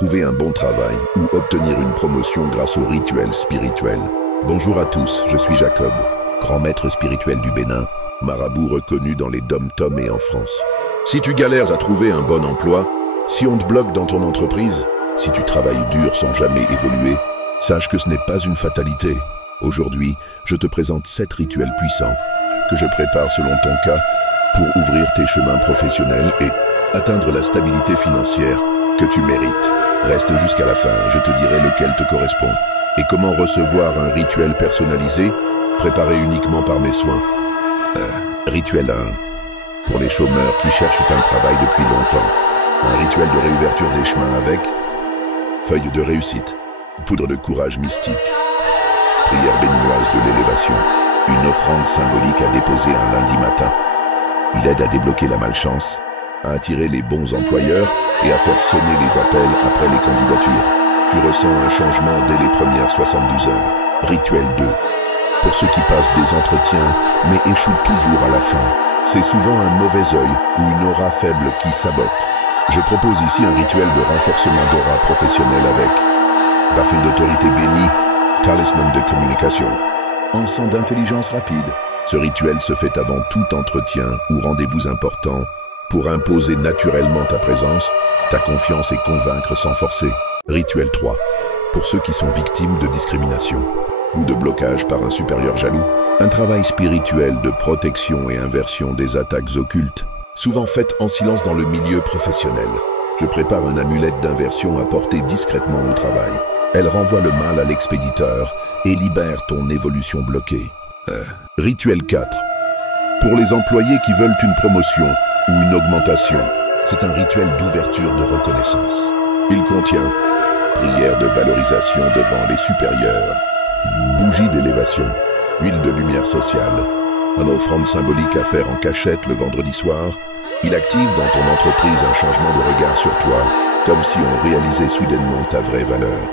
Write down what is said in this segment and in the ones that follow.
trouver un bon travail ou obtenir une promotion grâce au rituel spirituel. Bonjour à tous, je suis Jacob, grand maître spirituel du Bénin, marabout reconnu dans les dom-toms et en France. Si tu galères à trouver un bon emploi, si on te bloque dans ton entreprise, si tu travailles dur sans jamais évoluer, sache que ce n'est pas une fatalité. Aujourd'hui, je te présente 7 rituels puissants que je prépare selon ton cas pour ouvrir tes chemins professionnels et atteindre la stabilité financière que tu mérites. Reste jusqu'à la fin, je te dirai lequel te correspond et comment recevoir un rituel personnalisé préparé uniquement par mes soins. Rituel 1. Pour les chômeurs qui cherchent un travail depuis longtemps. Un rituel de réouverture des chemins avec feuille de réussite, poudre de courage mystique, prière béninoise de l'élévation, une offrande symbolique à déposer un lundi matin. Il aide à débloquer la malchance, à attirer les bons employeurs et à faire sonner les appels après les candidatures. Tu ressens un changement dès les premières 72 heures. Rituel 2. Pour ceux qui passent des entretiens mais échouent toujours à la fin. C'est souvent un mauvais œil ou une aura faible qui sabote. Je propose ici un rituel de renforcement d'aura professionnelle avec parfum d'autorité béni, talisman de communication, encens d'intelligence rapide. Ce rituel se fait avant tout entretien ou rendez-vous important pour imposer naturellement ta présence, ta confiance et convaincre sans forcer. Rituel 3. Pour ceux qui sont victimes de discrimination ou de blocage par un supérieur jaloux, un travail spirituel de protection et inversion des attaques occultes, souvent faites en silence dans le milieu professionnel. Je prépare une amulette d'inversion à porter discrètement au travail. Elle renvoie le mal à l'expéditeur et libère ton évolution bloquée. Rituel 4. Pour les employés qui veulent une promotion ou une augmentation, c'est un rituel d'ouverture de reconnaissance. Il contient prière de valorisation devant les supérieurs, bougie d'élévation, huile de lumière sociale, une offrande symbolique à faire en cachette le vendredi soir. Il active dans ton entreprise un changement de regard sur toi, comme si on réalisait soudainement ta vraie valeur.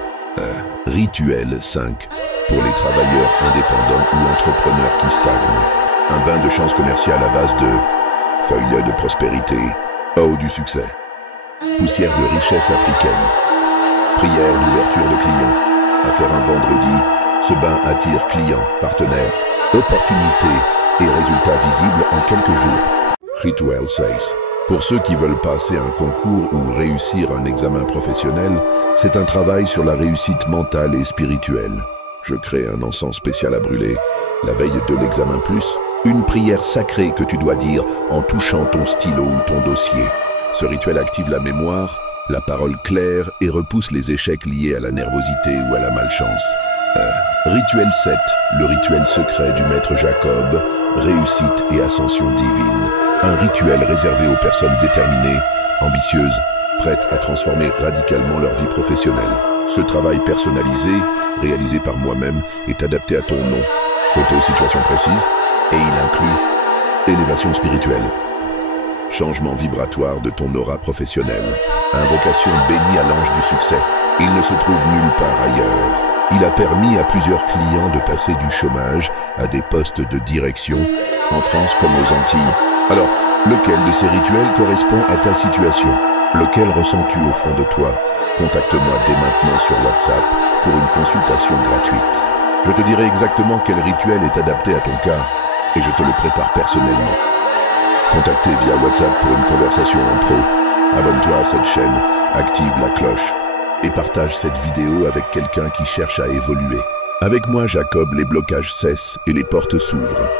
Rituel 5. Pour les travailleurs indépendants ou entrepreneurs qui stagnent. Un bain de chance commerciale à base de feuilles de prospérité, eau du succès, poussière de richesse africaine, prière d'ouverture de clients. À faire un vendredi, ce bain attire clients, partenaires, opportunités et résultats visibles en quelques jours. Rituel 6. Pour ceux qui veulent passer un concours ou réussir un examen professionnel, c'est un travail sur la réussite mentale et spirituelle. Je crée un encens spécial à brûler, la veille de l'examen plus, une prière sacrée que tu dois dire en touchant ton stylo ou ton dossier. Ce rituel active la mémoire, la parole claire et repousse les échecs liés à la nervosité ou à la malchance. Rituel 7, le rituel secret du maître Jacob, réussite et ascension divine. Un rituel réservé aux personnes déterminées, ambitieuses, prêtes à transformer radicalement leur vie professionnelle. Ce travail personnalisé, réalisé par moi-même, est adapté à ton nom, photo, situation précise, et il inclut élévation spirituelle, changement vibratoire de ton aura professionnelle, invocation bénie à l'ange du succès. Il ne se trouve nulle part ailleurs. Il a permis à plusieurs clients de passer du chômage à des postes de direction, en France comme aux Antilles. Alors, lequel de ces rituels correspond à ta situation? Lequel ressens-tu au fond de toi? Contacte-moi dès maintenant sur WhatsApp pour une consultation gratuite. Je te dirai exactement quel rituel est adapté à ton cas et je te le prépare personnellement. Contactez via WhatsApp pour une conversation en pro. Abonne-toi à cette chaîne, active la cloche et partage cette vidéo avec quelqu'un qui cherche à évoluer. Avec moi, Jacob, les blocages cessent et les portes s'ouvrent.